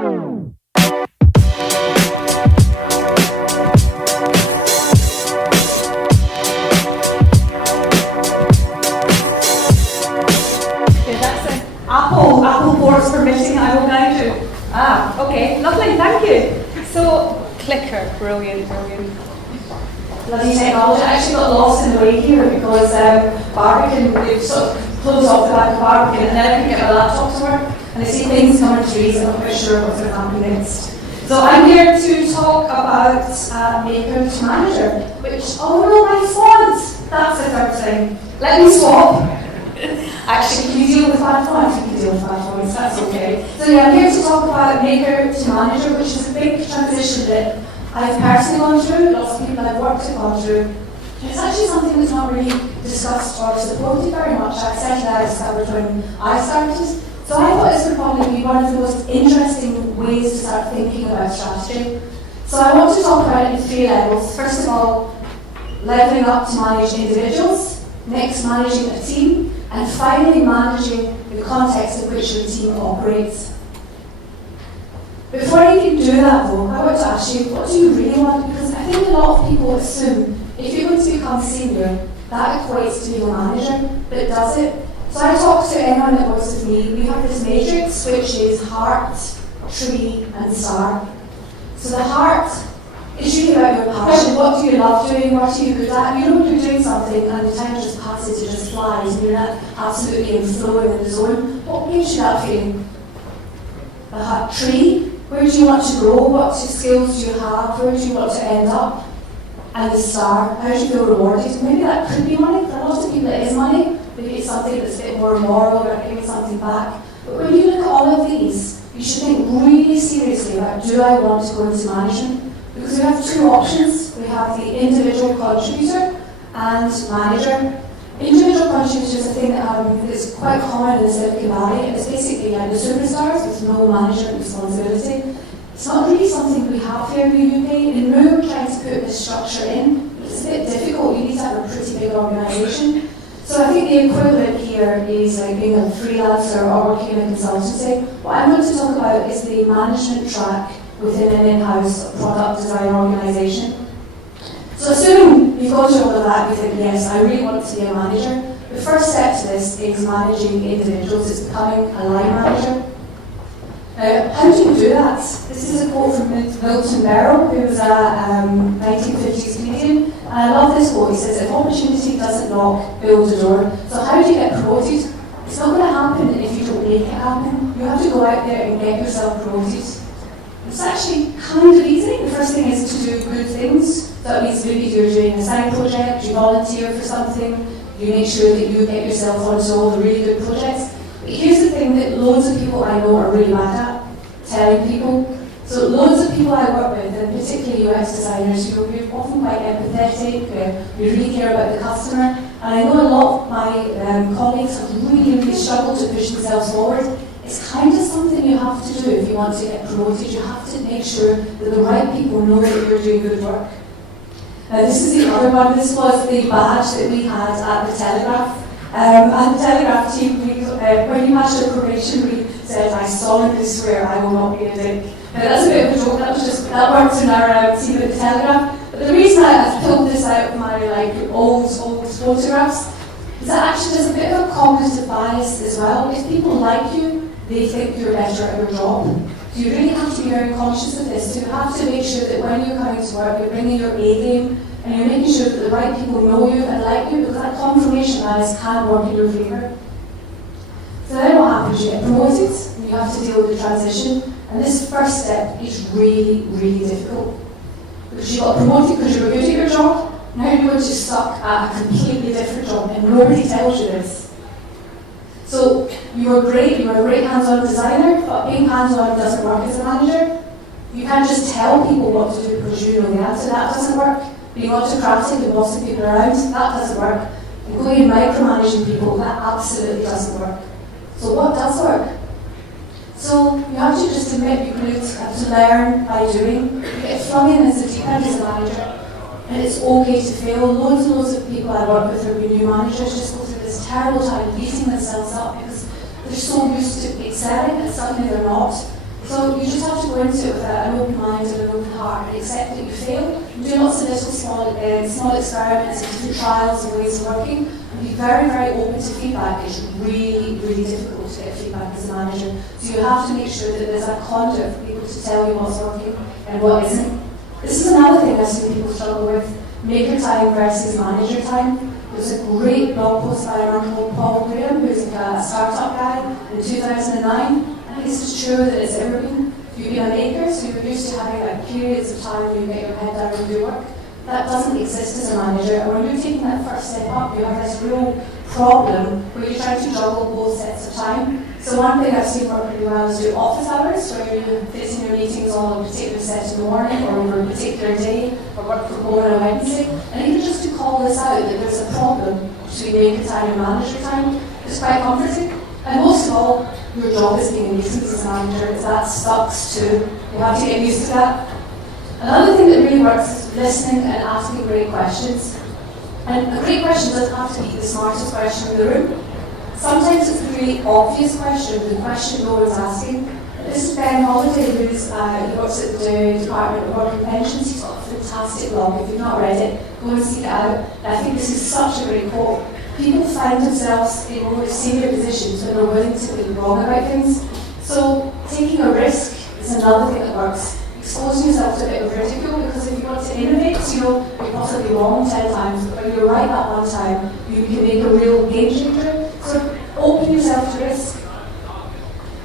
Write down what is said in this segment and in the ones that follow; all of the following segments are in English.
Apple ports permitting, I will guide you. Okay, lovely, thank you. So, clicker, brilliant. Bloody technology. I actually got lost in the way here because Barbican, they've sort of closed off the back of Barbican and then I can get my laptop to work and I see things coming to trees and I'm not quite sure what's going to happen next. So I'm here to talk about Maker to Manager, which, oh no, my font! That's the third thing. Let me swap. Actually, can you deal with bad fonts? You can deal with bad fonts, that's okay. So yeah, I'm here to talk about Maker to Manager, which is a big transition that I've personally gone through, lots of people I've worked with gone through. And it's actually something that's not really discussed or supported very much. Certainly I discovered when I started. So I thought this would probably be one of the most interesting ways to start thinking about strategy. So I want to talk about it in 3 levels. First of all, leveling up to manage individuals, next managing a team, and finally managing the context in which your team operates. Before you can do that though, I want to ask you, what do you really want? Because I think a lot of people assume if you're going to become senior, that equates to being a manager, but does it? So I talk to anyone that works with me, we have this matrix which is heart, tree and star. So the heart is really about your passion. What do you love doing? What are you good at? You know you're doing something and the time just passes, it just flies, and you're not absolutely in flow in the zone. What gives you that feeling? The heart tree, where do you want to grow? What skills do you have? Where do you want to end up? And the star, how do you feel rewarded? Maybe that could be money. For a lot of people it is money. Maybe it's something that's a bit more moral or giving something back. But when you look at all of these, you should think really seriously about, do I want to go into management? Because we have 2 options. We have the individual contributor and manager. Individual contributor is a thing that is quite common in Silicon Valley. It's basically like the superstars with no management responsibility. It's not really something we have here in the UK. In Moo, we're trying to put this structure in, but it's a bit difficult. You need to have a pretty big organisation. So I think the equivalent here is like being a freelancer or working in a consultancy. What I'm going to talk about is the management track within an in-house product design organisation. So assuming you've gone through all of that, you think, yes, I really want to be a manager. The first step to this is managing individuals. It's becoming a line manager. How do you do that? This is a quote from Milton Berle, who was a 1950s comedian. And I love this quote. He says, if opportunity doesn't knock, build a door. So how do you get promoted? It's not going to happen if you don't make it happen. You have to go out there and get yourself promoted. It's actually kind of easy. The first thing is to do good things. That means maybe you're doing a side project, you volunteer for something, you make sure that you get yourself onto all the really good projects. But here's the thing that loads of people I know are really bad at, telling people. So loads of people I work with, and particularly UX designers, you're often quite empathetic, you really care about the customer. And I know a lot of my colleagues have really struggled to push themselves forward. It's kind of something you have to do if you want to get promoted. You have to make sure that the right people know that you're doing good work. This is the other one. This was the badge that we had at the Telegraph. At the Telegraph team, when you passed your probation, we said, I solemnly swear I will not be a dick. Now that's a bit of a joke, that works in our team at the Telegraph. But the reason I pulled this out of my old photographs is that actually there's a bit of a cognitive bias as well. If people like you, they think you're better at your job. So you really have to be very conscious of this. So you have to make sure that when you're coming to work, you're bringing your A game and you're making sure that the right people know you and like you, because that confirmation bias can work in your favour. So then what happens? You get promoted and you have to deal with the transition. And this first step is really, really difficult. Because you got promoted because you were good at your job, now you're going to stuck at a completely different job and nobody tells you this. So you're a great hands-on designer, but being hands-on doesn't work as a manager. You can't just tell people what to do because you know the answer. That doesn't work. Being autocratic and bossing people around, that doesn't work. And going and micromanaging people, that absolutely doesn't work. So what does work? So you have to just admit you have to learn by doing. You get flung in as a deep end as a manager. And it's okay to fail. Loads and loads of people I work with who are new managers just go through this terrible time beating themselves up because they're so used to excelling at something they're not. So you just have to go into it with an open mind and an open heart and accept that you fail. And do lots of little small experiments and different trials and ways of working. And be very, very open to feedback. It's really, really difficult to get feedback as a manager. So you have to make sure that there's a conduit for people to tell you what's working and what isn't. This is another thing I've seen people struggle with. Maker time versus manager time. There's a great blog post by a man called Paul Graham, who's a startup guy in 2009. And this is truer than it's ever been. You've been a maker, so you're used to having like periods of time where you get your head down and do work. That doesn't exist as a manager. And when you're taking that first step up, you have this real problem where you're trying to juggle both sets of time. So one thing I've seen work really well is do office hours, where you're fixing your meetings on a particular set in the morning or over a particular day, or work from home on a Wednesday. And even just to call this out, that there's a problem between maker time and manager time, is quite comforting. And most of all, your job is being in meetings as a manager, because that sucks too. You have to get used to that. Another thing that really works is listening and asking great questions. And a great question doesn't have to be the smartest question in the room. Sometimes it's a really obvious question, the question no one's asking. This is Ben Holiday, he works at the Department of Work and Pensions. He's got a fantastic blog. If you've not read it, go and seek it out. And I think this is such a great quote. People find themselves in more senior positions when they're willing to be wrong about things. So taking a risk is another thing that works. Exposing yourself to a bit of ridicule, because if you want to innovate, you're possibly wrong 10 times, but when you're right that one time, you can make a real game changer. So open yourself to risk.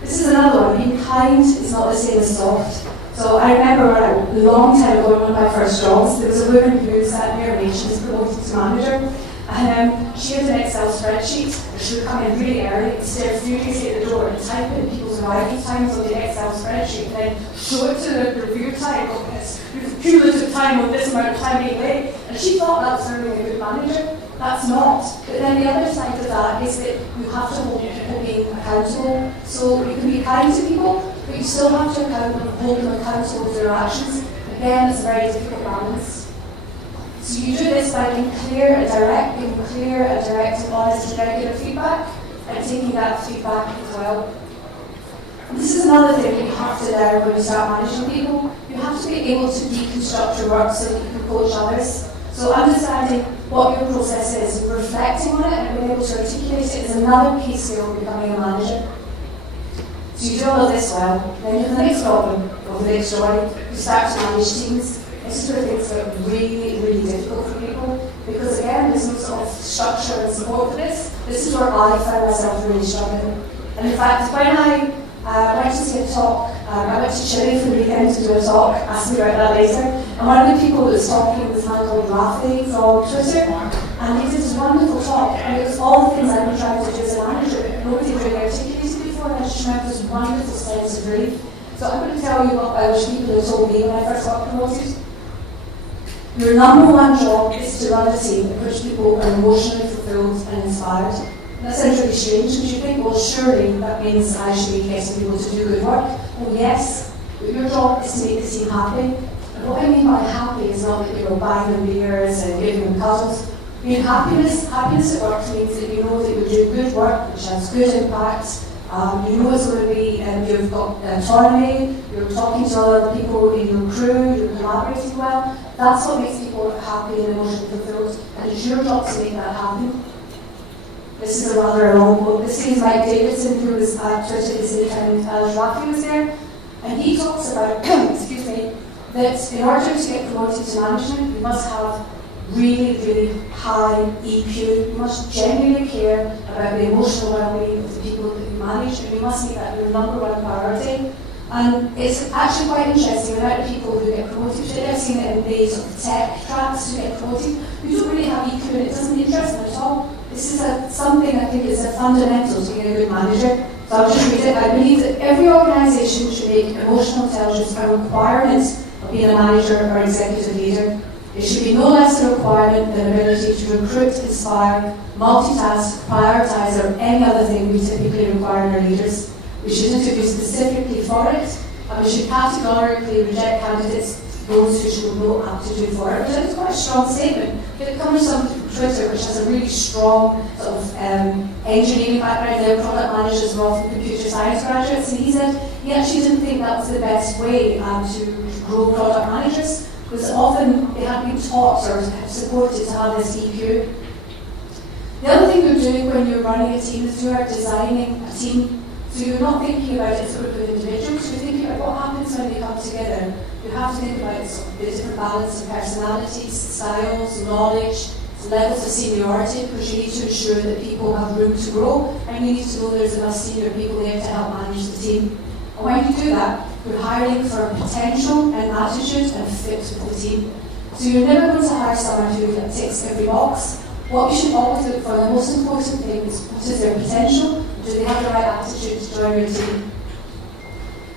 This is another one. Being kind is not the same as soft. So I remember a long time ago in one of my first jobs, there was a woman who sat near me. She was promoted to manager. And she had an Excel spreadsheet. She would come in really early, stare furiously at the door and type in people's arrival times on the Excel spreadsheet, and then show it to the review time of this cumulative time of this amount of time being late. And she thought that was her being a good manager. That's not. But then the other side of that is that you have to hold people being accountable. So you can be kind to people, but you still have to hold them accountable for their actions. Again, it's a very difficult balance. So you do this by being clear and direct, and honest and regular feedback, and taking that feedback as well. And this is another thing that you have to learn when you start managing people. You have to be able to deconstruct your work so that you can coach others. So understanding what your process is, reflecting on it, and being able to articulate it is another key skill of becoming a manager. So you do all of this well, then you have the next problem, or the next joy. You start to manage teams. This is where things get really, really difficult for people, because again, there's no sort of structure and support for this. This is where I found myself really struggling. And in fact, when I went to see a talk, I went to Chile for the weekend to do a talk, ask me about that later, and one of the people that was talking was a man called Rafi from Twitter, and he did this wonderful talk, and it was all the things I've been trying to do as a manager, but nobody really articulated before, and I just remember this wonderful sense of relief. So I'm going to tell you what I wish people had told me when I first got promoted. Your number one job is to run a team in which people are emotionally fulfilled and inspired. And that sounds really strange, because you think, well, surely that means I should be getting people to do good work. Well, yes, but your job is to make the team happy. And what I mean by happy is not that you're buying them beers and giving them cuddles. I mean, happiness at work means that you know that you're doing good work, which has good impact. You know it's going to be, you've got autonomy, you're talking to other people in your crew, you're collaborating well. That's what makes people happy and emotionally fulfilled, and it's your job to make that happen. This is a rather long quote. This is Mike Davidson, who was at Twitter at the same time as Rafi was there, and he talks about, excuse me, that in order to get promoted to management, you must have really, really high EQ. You must genuinely care about the emotional well-being of the people that you manage, and you must make that your number one priority. And it's actually quite interesting, the amount of people who get promoted. I've seen it in the sort of tech tracks who get promoted, who don't really have EQ, and it doesn't interest them at all. This is something I think is a fundamental to being a good manager. So I'll just read it. I believe that every organisation should make emotional intelligence a requirement of being a manager or executive leader. It should be no less a requirement than ability to recruit, inspire, multitask, prioritise, or any other thing we typically require in our leaders. We should interview specifically for it, and we should categorically reject candidates, those who show no aptitude for it. Which I think is quite a strong statement. It comes from Twitter, which has a really strong sort of engineering background. Their product managers were often computer science graduates, and he said, he actually didn't think that was the best way to grow product managers, because often they hadn't been taught or supported to have this EQ. The other thing you're doing when you're running a team is you are designing a team. So you're not thinking about it as a group of individuals, you're thinking about what happens when they come together. You have to think about the different balance of personalities, styles, knowledge, levels of seniority, because you need to ensure that people have room to grow, and you need to know there's enough senior people there to help manage the team. And when you do that, you're hiring for potential and attitude and fit with the team. So you're never going to hire someone who ticks every box. What you should always look for, the most important thing is what is their potential, do they have the right attitude to join your team?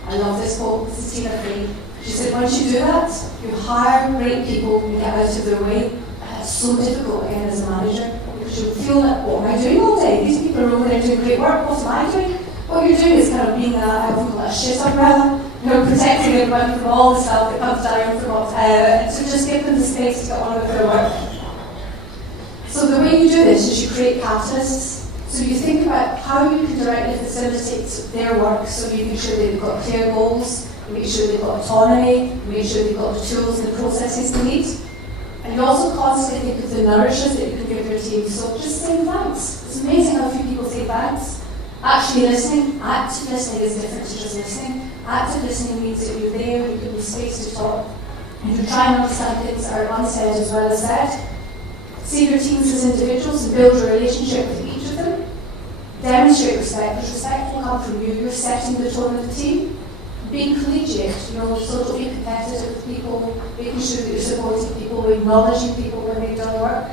I love this quote, this is Tina Fey. She said, once you do that, you hire great people and get out of their way. And it's so difficult again as a manager, because you feel like, what am I doing all day? These people are over there doing great work, what am I doing? What you're doing is kind of being a shit umbrella, protecting everyone from all the stuff that comes down from to just give them the space to get on with their work. So the way you do this is you create catalysts. So you think about how you can directly facilitate their work, so you make sure they've got clear goals, you make sure they've got autonomy, you make sure they've got the tools and the processes they need. And you also constantly think of the nourishes that you can give your team. So just saying thanks. It's amazing how few people say thanks. Actually listening, active listening is different to just listening. Active listening means that you're there, you give them space to talk, and you try and understand things that are unsaid as well as said. See your teams as individuals and build a relationship with each of them. Demonstrate respect, because respect will come from you. You're setting the tone of the team. Being collegiate, so don't be competitive with people, making sure that you're supporting people, acknowledging people when they've done work.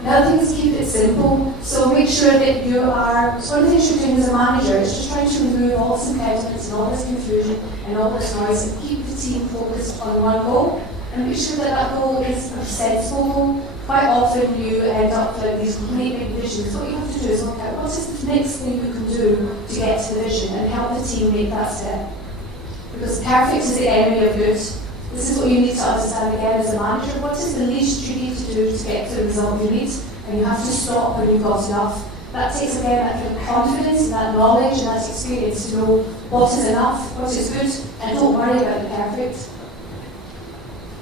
Another thing is keep it simple. So make sure that you are, so one of the things you're doing as a manager is just trying to remove all this impediments and all this confusion and all this noise and keep the team focused on one goal. And make sure that that goal is a sensible goal. Quite often you end up with these great big visions. What you have to do is look at what is the next thing you can do to get to the vision and help the team make that step. Because perfect is the enemy of good. This is what you need to understand again as a manager. What is the least you need to do to get to the result you need? And you have to stop when you've got enough. That takes again that kind of confidence and that knowledge and that experience to know what is enough, what is good, and don't worry about the perfect.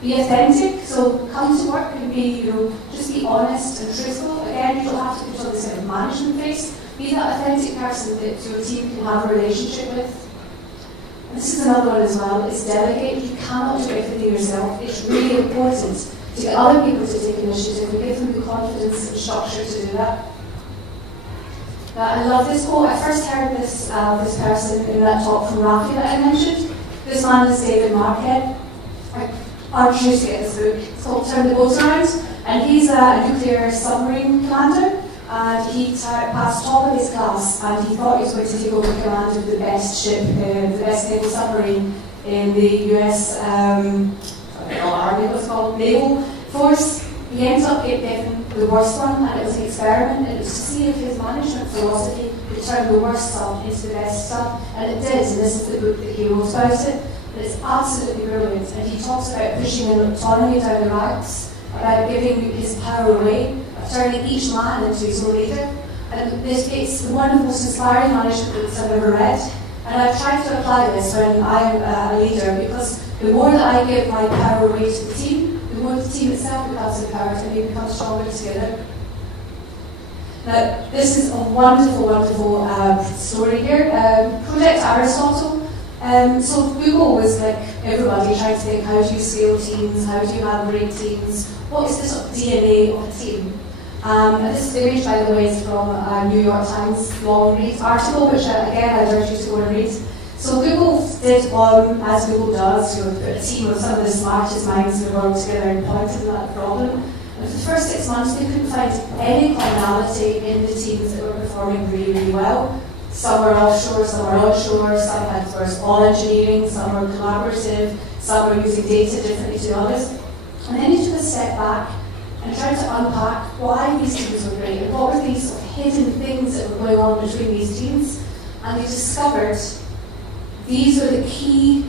Be authentic, so come to work and be, just be honest and truthful. Again, you don't have to put on this kind of management face. Be that authentic person that your team can have a relationship with. And this is another one as well, is delegate. You cannot do everything yourself. It's really important to get other people to take initiative and give them the confidence and structure to do that. Now, I love this quote. I first heard this person in that talk from Rafi that I mentioned. This man is David Marquette. I urge you to get this book. It's called Turn the Boat Around, and he's a nuclear submarine commander, and he passed top of his class, and he thought he was going to take over command of the best ship, the best naval submarine in the US, Army, what's called, naval force. He ends up getting the worst one, and it was an experiment, and it was to see if his management philosophy could turn the worst stuff into the best stuff, and it did, and this is the book that he wrote about it. But it's absolutely brilliant, and he talks about pushing an autonomy down the ranks, about giving his power away, of turning each man into his own leader. And it's one of the most inspiring management books I've ever read. And I've tried to apply this when I'm a leader, because the more that I give my power away to the team, the more the team itself becomes empowered and we become stronger together. Now, this is a wonderful, wonderful story here. Project Aristotle. So Google was like everybody trying to think, how do you scale teams, how do you have great teams, what is the sort of DNA of a team? And this image, by the way, is from a New York Times long read article, which again I urge you to go and read. So Google did, as Google does, put a team of some of the smartest minds in the world together and pointed at that problem. And for the first 6 months they couldn't find any commonality in the teams that were performing really, really well. Some were offshore, some were onshore, some were all engineering, some were collaborative, some were using data differently to others. And then he took a step back and tried to unpack why these teams were great and what were these sort of hidden things that were going on between these teams. And they discovered these are the key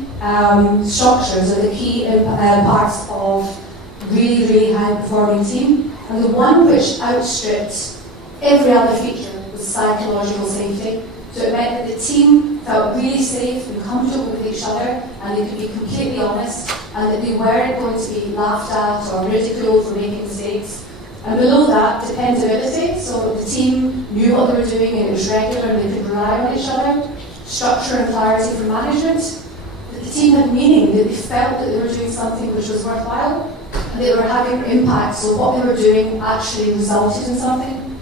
structures or the key parts of really, really high performing team. And the one which outstripped every other feature was psychological safety. So it meant that the team felt really safe and comfortable with each other, and they could be completely honest, and that they weren't going to be laughed at or ridiculed for making mistakes. And below that, dependability, so the team knew what they were doing and it was regular and they could rely on each other. Structure and clarity for management, that the team had meaning, that they felt that they were doing something which was worthwhile, and they were having impact, so what they were doing actually resulted in something.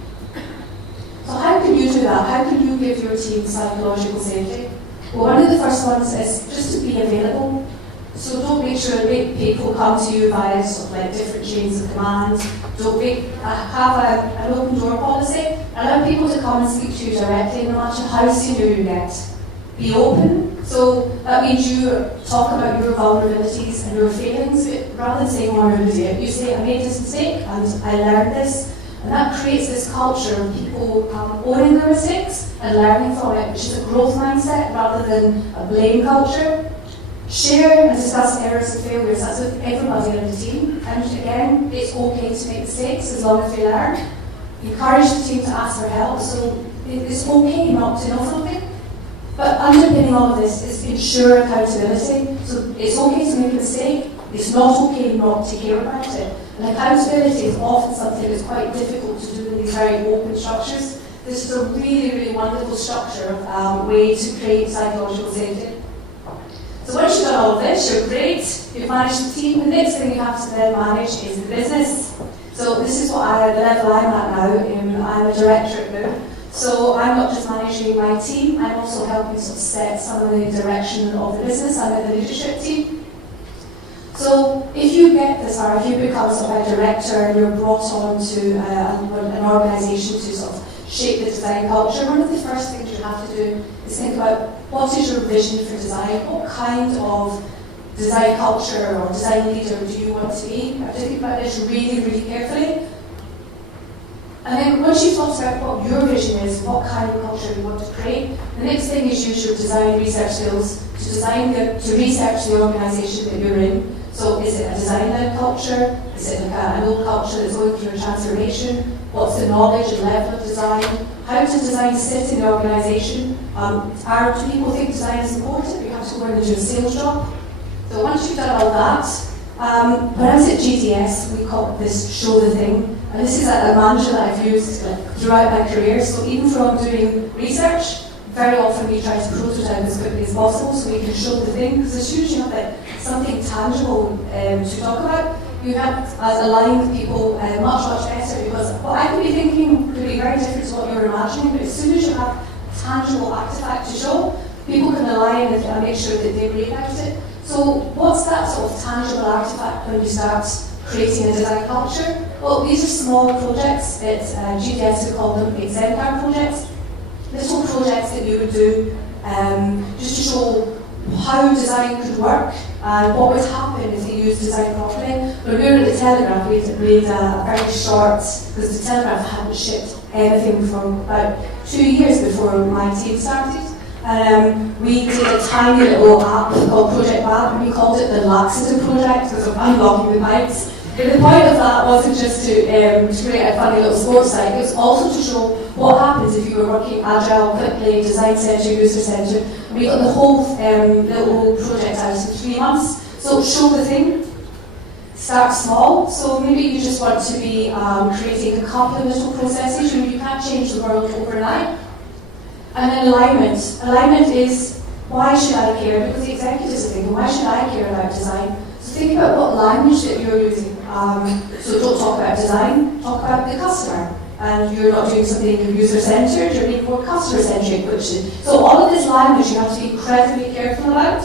So how can you do that? How can you give your team psychological safety? Well, one of the first ones is just to be available. So don't make sure that people come to you via sort of like different chains of command. Don't have an open door policy. Allow people to come and speak to you directly, no matter how senior you get. Be open. So that means you talk about your vulnerabilities and your failings, but rather than saying, "Oh, I'm an idiot," you say, "I made this mistake and I learned this." And that creates this culture of people owning their mistakes and learning from it, which is a growth mindset rather than a blame culture. Share and discuss errors and failures. That's with everybody on the team. And again, it's okay to make mistakes as long as we learn. Encourage the team to ask for help. So it's okay not to know something. But underpinning all of this is ensure accountability. So it's okay to make a mistake. It's not okay not to care about it. And accountability is often something that's quite difficult to do in these very open structures. This is a really, really wonderful structure, way to create psychological safety. So once you've done all of this, you're great, you've managed the team. The next thing you have to then manage is the business. So this is the level I'm at now. I'm a director at Moon. So I'm not just managing my team, I'm also helping sort of set some of the direction of the business. I'm in the leadership team. So if you get this, or if you become sort of a director and you're brought on to an organisation to sort of shape the design culture, one of the first things you have to do is think about what is your vision for design, what kind of design culture or design leader do you want to be? You have to think about this really, really carefully. And then once you've thought about what your vision is, what kind of culture you want to create, the next thing is use your design research skills to research the organisation that you're in. So is it a design-led culture? Is it like an old culture that's going through a transformation? What's the knowledge and level of design? How does design sit in the organisation? Do people think design is important? You have to go in and do a sales job. So once you've done all that, when I was at GDS, we called this show the thing. And this is a mantra that I've used throughout my career. So even from doing research, very often we try to prototype as quickly as possible so we can show the thing. Because as soon as you have something tangible to talk about, you help us align with people much, much better, because what I could be thinking could be very different to what you're imagining, but as soon as you have a tangible artifact to show, people can align and make sure that they realise it. So what's that sort of tangible artifact when you start creating a design culture? Well, these are small projects. At GDS we call them exemplar projects. Little projects that you would do just to show how design could work and what would happen if you used design properly. When we were at the Telegraph, we made a very short, because the Telegraph hadn't shipped anything for about 2 years before my team started. We did a tiny little app called Project Bab, and we called it the Laxative Project because of unlocking the pipes. But the point of that wasn't just to create a funny little sports site, it was also to show what happens if you were working agile, quickly, design-centered, user-centered. We got the whole little project out in 3 months. So show the thing, start small. So maybe you just want to be creating a couple of little processes. You can't change the world overnight. And then alignment. Alignment is, why should I care? Because the executives are thinking, why should I care about design? So think about what language that you're using. So don't talk about design, talk about the customer. And you're not doing something user-centered, you're being more customer-centric. So all of this language you have to be incredibly careful about.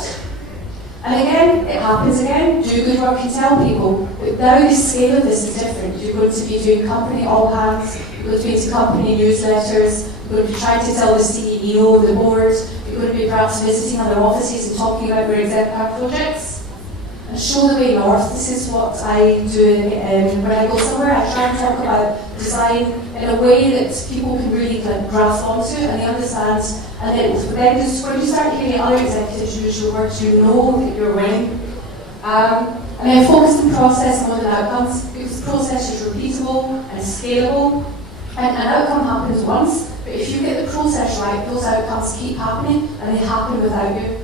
And again, it happens again, do good work and tell people. But now the scale of this is different. You're going to be doing company all hands, you're going to be into company newsletters, you're going to be trying to tell the CEO, the board, you're going to be perhaps visiting other offices and talking about your exemplar projects. And show the way north. This is what I do when I go somewhere. I try and talk about design in a way that people can really kind of grasp onto and they understand. And then just when you start hearing other executives use your words, you know that you're winning. And then focus on process more than outcomes, because the process is repeatable and scalable. And an outcome happens once, But if you get the process right, those outcomes keep happening, and they happen without you.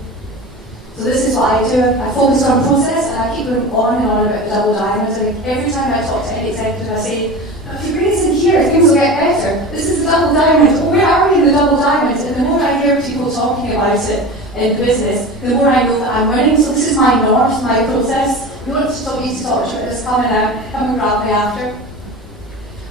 So this is what I do. I focus on process, and I keep going on and on about the double diamond. Like every time I talk to any executive, I say, if you bring us in here, things will get better. This is the double diamond. Oh, where are we in the double diamond? And the more I hear people talking about it in the business, the more I know that I'm winning. So this is my north, my process. You want to stop me to talk about this coming out, come and grab me after.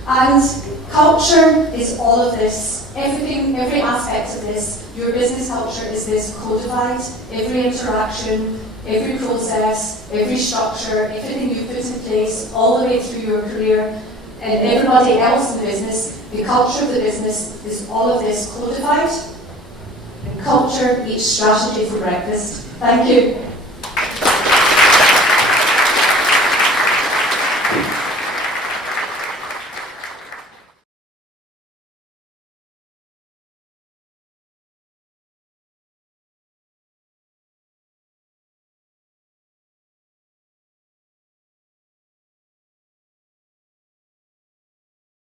And culture is all of this. Everything, every aspect of this. Your business culture is this codified. Every interaction, every process, every structure, everything you put in place all the way through your career, and everybody else in the business, the culture of the business is all of this codified. And culture eats strategy for breakfast. Thank you.